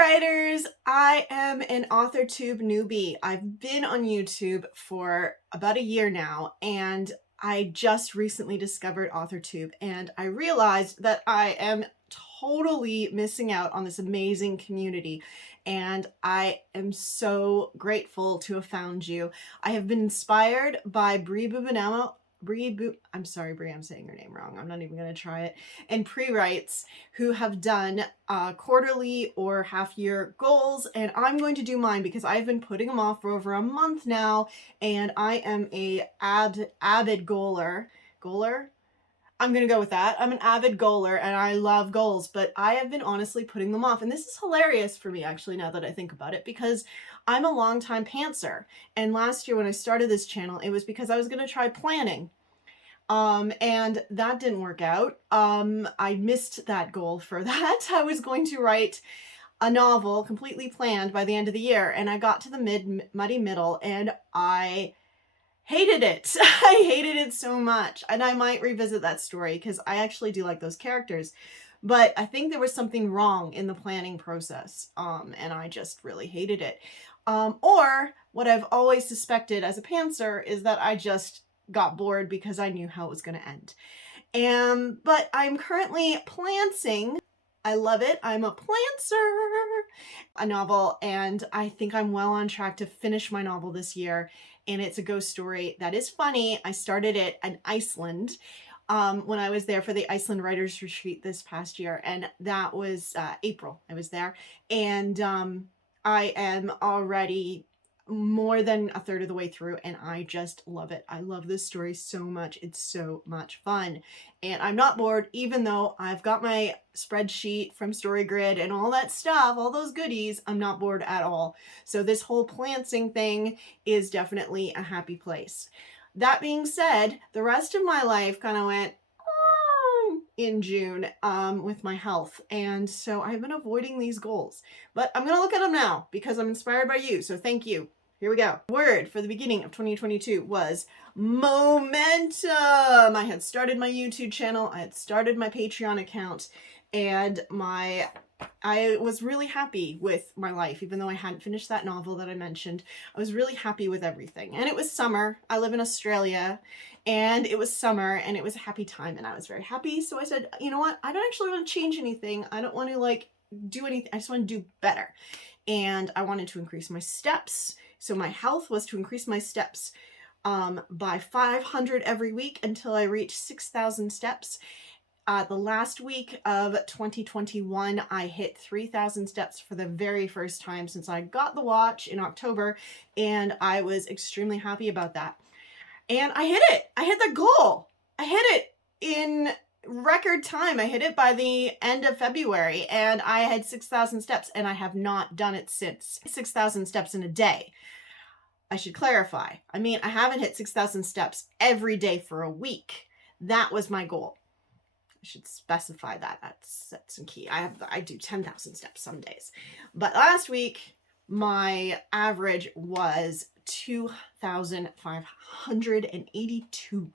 writers! I am an AuthorTube newbie. I've been on YouTube for about a year now, and I just recently discovered AuthorTube, and I realized that I am totally missing out on this amazing community, and I am so grateful to have found you. I have been inspired by I'm sorry, Brie, I'm saying your name wrong. I'm not even going to try it. And Pre-Writes, who have done quarterly or half-year goals, and I'm going to do mine because I've been putting them off for over a month now, and I am a avid goaler. I'm going to go with that. I'm an avid goaler and I love goals, but I have been honestly putting them off. And this is hilarious for me, actually, now that I think about it, because I'm a longtime pantser. And last year when I started this channel, it was because I was going to try planning. And that didn't work out. I missed that goal for that. I was going to write a novel completely planned by the end of the year. And I got to the muddy middle and I hated it. I hated it so much. And I might revisit that story because I actually do like those characters. But I think there was something wrong in the planning process. And I just really hated it. Or what I've always suspected as a pantser is that I just got bored because I knew how it was going to end. But I'm currently planting. I love it. I'm a plantser. A novel, and I think I'm well on track to finish my novel this year. And it's a ghost story that is funny. I started it in Iceland when I was there for the Iceland Writers Retreat this past year. And that was April. I was there. And I am already more than a third of the way through, and I just love it. I love this story so much. It's so much fun. And I'm not bored, even though I've got my spreadsheet from StoryGrid and all that stuff, all those goodies. I'm not bored at all. So this whole planting thing is definitely a happy place. That being said, the rest of my life kind of went in June with my health, and so I've been avoiding these goals. But I'm gonna look at them now because I'm inspired by you, so thank you. Here we go. Word for the beginning of 2022 was momentum. I had started my YouTube channel, I had started my Patreon account, and I was really happy with my life, even though I hadn't finished that novel that I mentioned. I was really happy with everything. And it was summer. I live in Australia, and it was summer, and it was a happy time, and I was very happy. So I said, you know what? I don't actually want to change anything. I don't want to do anything. I just want to do better. And I wanted to increase my steps. So my health was to increase my steps by 500 every week until I reached 6,000 steps. The last week of 2021, I hit 3,000 steps for the very first time since I got the watch in October, and I was extremely happy about that. And I hit it. I hit the goal. I hit it in record time. I hit it by the end of February, and I had 6,000 steps, and I have not done it since. 6,000 steps in a day. I should clarify. I mean, I haven't hit 6,000 steps every day for a week. That was my goal. I should specify that. That's some key. I do 10,000 steps some days. But last week, my average was 2,582.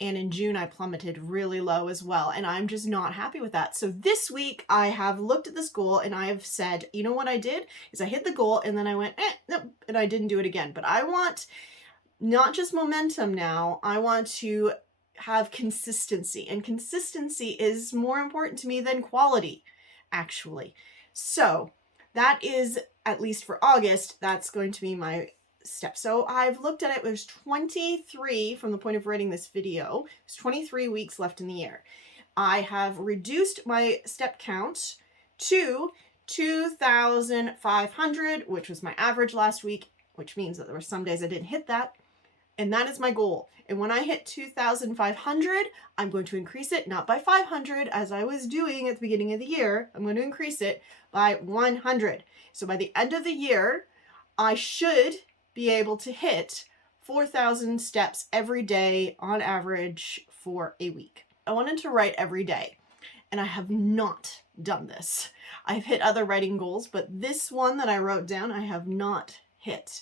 And in June, I plummeted really low as well. And I'm just not happy with that. So this week, I have looked at this goal and I have said, you know what I did? Is I hit the goal and then I went, nope, and I didn't do it again. But I want not just momentum now. I want to have consistency. And consistency is more important to me than quality, actually. So that is, at least for August, that's going to be my step. So I've looked at it. There's 23 from the point of writing this video. There's 23 weeks left in the year. I have reduced my step count to 2,500, which was my average last week, which means that there were some days I didn't hit that. And that is my goal. And when I hit 2,500, I'm going to increase it, not by 500 as I was doing at the beginning of the year. I'm going to increase it by 100. So by the end of the year, I should be able to hit 4,000 steps every day on average for a week. I wanted to write every day, and I have not done this. I've hit other writing goals, but this one that I wrote down, I have not hit.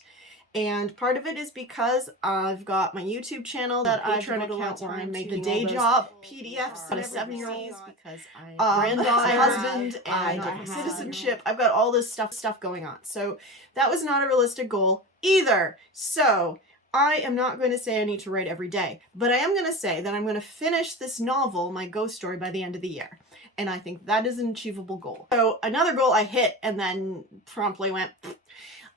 And part of it is because I've got my YouTube channel that I've got account where I make the day job PDFs at a 7-year-old because I my husband and I have citizenship. I've got all this stuff going on. So that was not a realistic goal either. So I am not going to say I need to write every day, but I am going to say that I'm going to finish this novel, my ghost story, by the end of the year. And I think that is an achievable goal. So another goal I hit and then promptly went,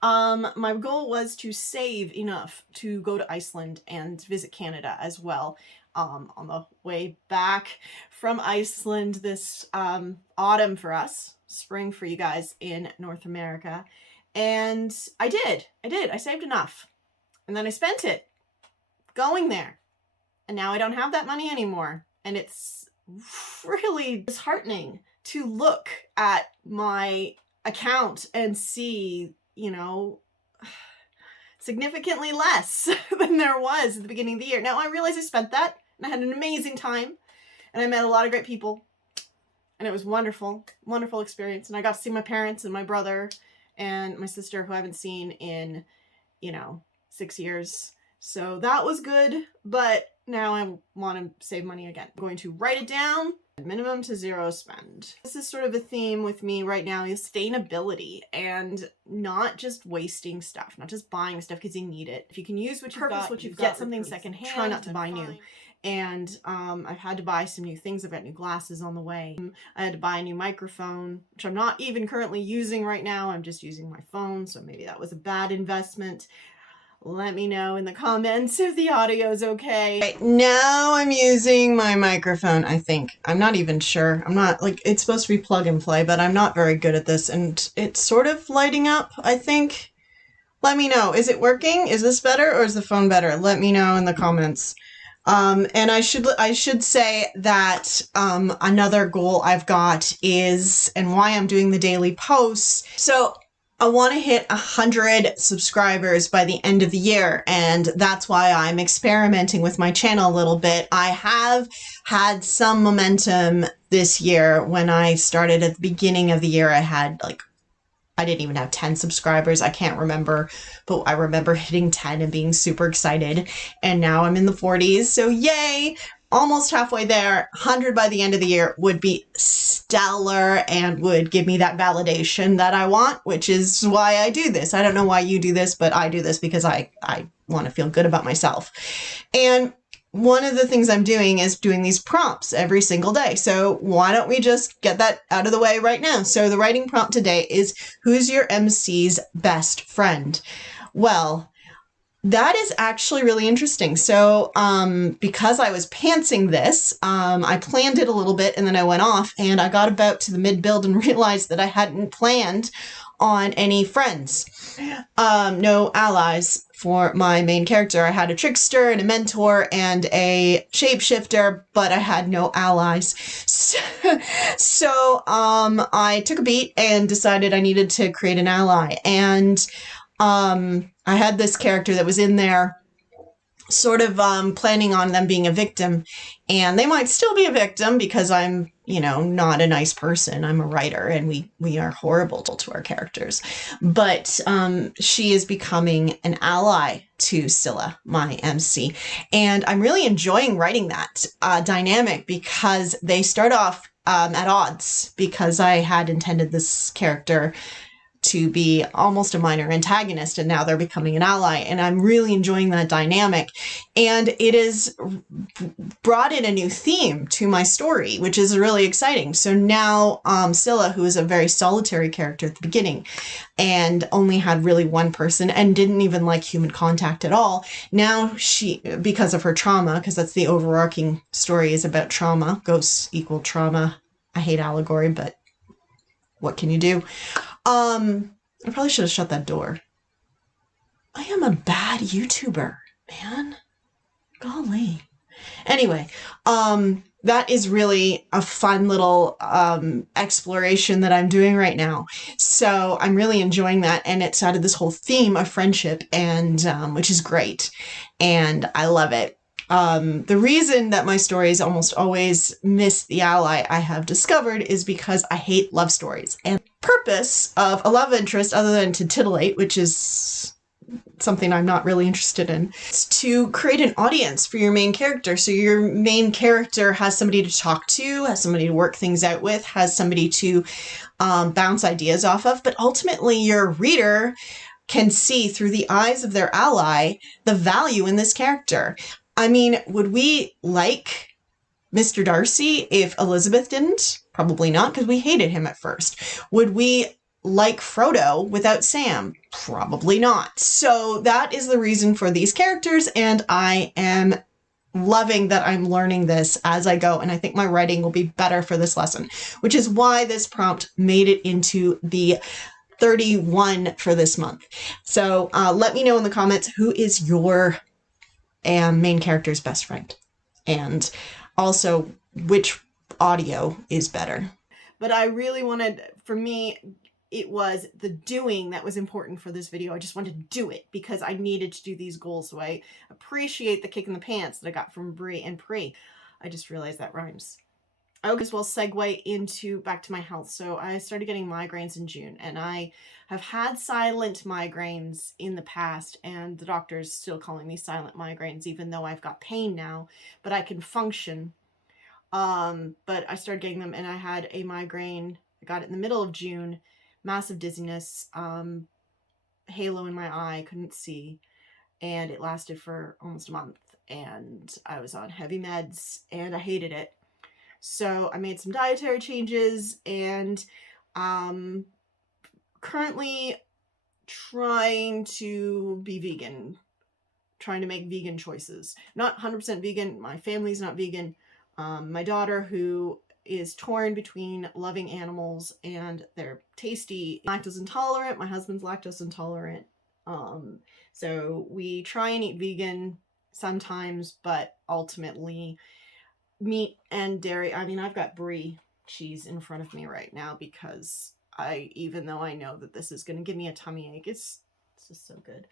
my goal was to save enough to go to Iceland and visit Canada as well. On the way back from Iceland this autumn for us, spring for you guys in North America. And I did. I saved enough. And then I spent it going there. And now I don't have that money anymore. And it's really disheartening to look at my account and see, you know, significantly less than there was at the beginning of the year. Now I realize I spent that and I had an amazing time and I met a lot of great people and it was wonderful, wonderful experience. And I got to see my parents and my brother and my sister who I haven't seen in, you know, 6 years. So that was good, but now I want to save money again. I'm going to write it down, minimum to zero spend. This is sort of a theme with me right now, is sustainability and not just wasting stuff, not just buying stuff because you need it. If you can use what you've got, get something secondhand, try not to buy new. And I've had to buy some new things. I've got new glasses on the way. I had to buy a new microphone, which I'm not even currently using right now. I'm just using my phone, so maybe that was a bad investment. Let me know in the comments if the audio is okay. Right, now I'm using my microphone, I think. I'm not even sure. I'm not, like, it's supposed to be plug and play, but I'm not very good at this, and it's sort of lighting up, I think. Let me know. Is it working? Is this better, or is the phone better? Let me know in the comments. And I should say that another goal I've got is, and why I'm doing the daily posts. So I want to hit 100 subscribers by the end of the year, and that's why I'm experimenting with my channel a little bit. I have had some momentum this year. When I started at the beginning of the year, I didn't even have 10 subscribers. I can't remember, but I remember hitting 10 and being super excited. And now I'm in the 40s. So yay, almost halfway there. 100 by the end of the year would be stellar and would give me that validation that I want, which is why I do this. I don't know why you do this, but I do this because I want to feel good about myself. And one of the things I'm doing is doing these prompts every single day. So why don't we just get that out of the way right now? So the writing prompt today is, who's your MC's best friend? Well, that is actually really interesting. So because I was pantsing this, I planned it a little bit and then I went off and I got about to the mid-build and realized that I hadn't planned on any friends. No allies for my main character. I had a trickster and a mentor and a shapeshifter, but I had no allies. So I took a beat and decided I needed to create an ally. And I had this character that was in there sort of planning on them being a victim, and they might still be a victim because I'm, you know, not a nice person. I'm a writer and we are horrible to our characters, but she is becoming an ally to Scylla, my MC, and I'm really enjoying writing that dynamic because they start off at odds, because I had intended this character to be almost a minor antagonist, and now they're becoming an ally, and I'm really enjoying that dynamic. And it has brought in a new theme to my story, which is really exciting. So now Scylla, who is a very solitary character at the beginning and only had really one person and didn't even like human contact at all, now she, because of her trauma, because that's the overarching story, is about trauma, ghosts equal trauma. I hate allegory, but what can you do? I probably should have shut that door. I am a bad YouTuber, man. Golly. Anyway, that is really a fun little exploration that I'm doing right now. So I'm really enjoying that, and it's out of this whole theme of friendship, and which is great, and I love it. The reason that my stories almost always miss the ally, I have discovered, is because I hate love stories. And the purpose of a love interest, other than to titillate, which is something I'm not really interested in. It's to create an audience for your main character. So your main character has somebody to talk to, has somebody to work things out with, has somebody to bounce ideas off of. But ultimately, your reader can see through the eyes of their ally the value in this character. I mean, would we like Mr. Darcy if Elizabeth didn't? Probably not, because we hated him at first. Would we like Frodo without Sam? Probably not. So that is the reason for these characters, and I am loving that I'm learning this as I go, and I think my writing will be better for this lesson, which is why this prompt made it into the 31 for this month. So let me know in the comments who is your main character's best friend, and also which audio is better. But I really wanted, for me, it was the doing that was important for this video. I just wanted to do it because I needed to do these goals. So I appreciate the kick in the pants that I got from Brie and Pre. I just realized that rhymes. I will as well segue into back to my health. So I started getting migraines in June, and I have had silent migraines in the past, and the doctor's still calling me silent migraines, even though I've got pain now, but I can function. But I started getting them, and I had a migraine. I got it in the middle of June, massive dizziness, halo in my eye, couldn't see, and it lasted for almost a month, and I was on heavy meds, and I hated it. So I made some dietary changes, and currently trying to be vegan, trying to make vegan choices. Not 100% vegan. My family's not vegan. My daughter, who is torn between loving animals and they're tasty, lactose intolerant. My husband's lactose intolerant. So we try and eat vegan sometimes, but ultimately meat and dairy. I mean, I've got brie cheese in front of me right now because even though I know that this is going to give me a tummy ache, it's just so good.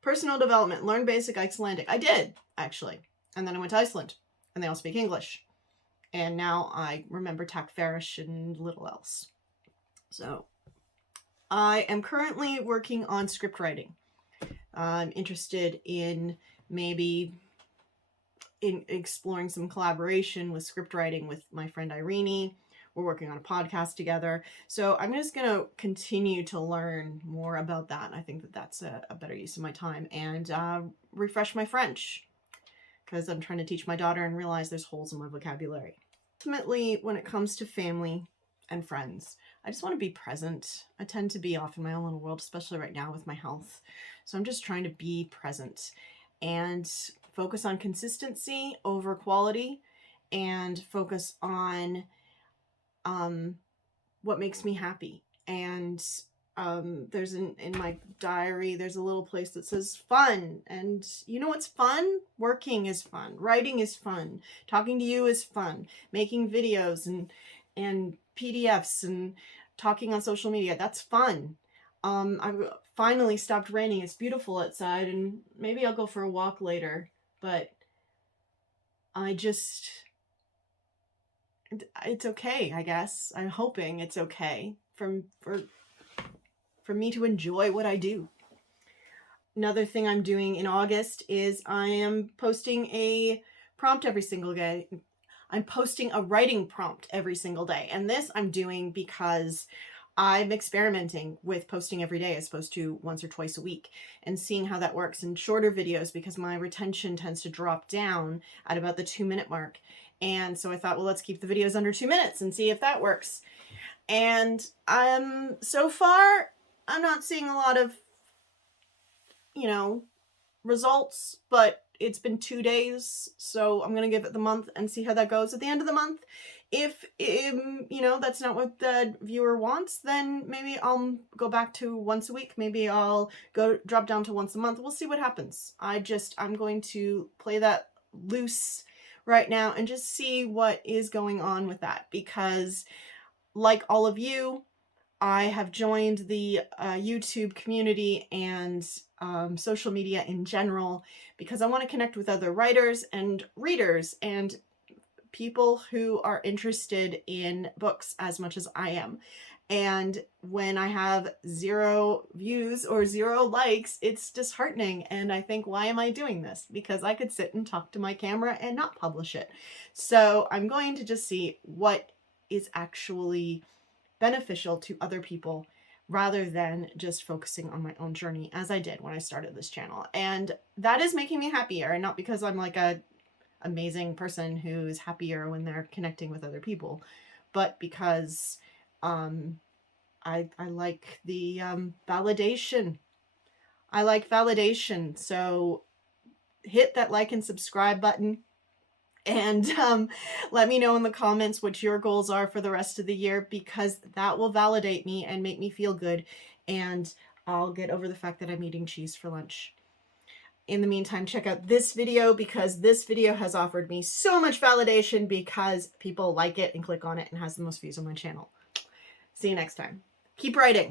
Personal development, learn basic Icelandic. I did, actually. And then I went to Iceland, and they all speak English. And now I remember Takfarish and little else. So I am currently working on script writing. I'm interested in maybe in exploring some collaboration with script writing with my friend Irene. We're working on a podcast together. So I'm just going to continue to learn more about that. I think that that's a better use of my time, and refresh my French because I'm trying to teach my daughter and realize there's holes in my vocabulary. Ultimately, when it comes to family and friends, I just want to be present. I tend to be off in my own little world, especially right now with my health. So I'm just trying to be present and focus on consistency over quality, and focus on what makes me happy. And there's in my diary, there's a little place that says fun. And you know what's fun? Working is fun. Writing is fun. Talking to you is fun. Making videos and PDFs and talking on social media, that's fun. I've finally stopped raining. It's beautiful outside, and maybe I'll go for a walk later. But it's okay, I guess. I'm hoping it's okay for me to enjoy what I do. Another thing I'm doing in August is I am posting a prompt every single day. I'm posting a writing prompt every single day. And this I'm doing because I'm experimenting with posting every day as opposed to once or twice a week, and seeing how that works in shorter videos because my retention tends to drop down at about the 2-minute mark. And so I thought, well, let's keep the videos under 2 minutes and see if that works. And so far, I'm not seeing a lot of, results, but it's been 2 days, so I'm going to give it the month and see how that goes at the end of the month. If, that's not what the viewer wants, then maybe I'll go back to once a week. Maybe I'll drop down to once a month. We'll see what happens. I'm going to play that loose right now and just see what is going on with that, because like all of you, I have joined the YouTube community and social media in general because I want to connect with other writers and readers and people who are interested in books as much as I am. And when I have 0 views or 0 likes, it's disheartening. And I think, why am I doing this? Because I could sit and talk to my camera and not publish it. So I'm going to just see what is actually beneficial to other people rather than just focusing on my own journey, as I did when I started this channel. And that is making me happier, and not because I'm like a amazing person who's happier when they're connecting with other people, but because I like the validation. I like validation. So hit that like and subscribe button. And let me know in the comments what your goals are for the rest of the year, because that will validate me and make me feel good. And I'll get over the fact that I'm eating cheese for lunch. In the meantime, check out this video, because this video has offered me so much validation because people like it and click on it and has the most views on my channel. See you next time. Keep writing.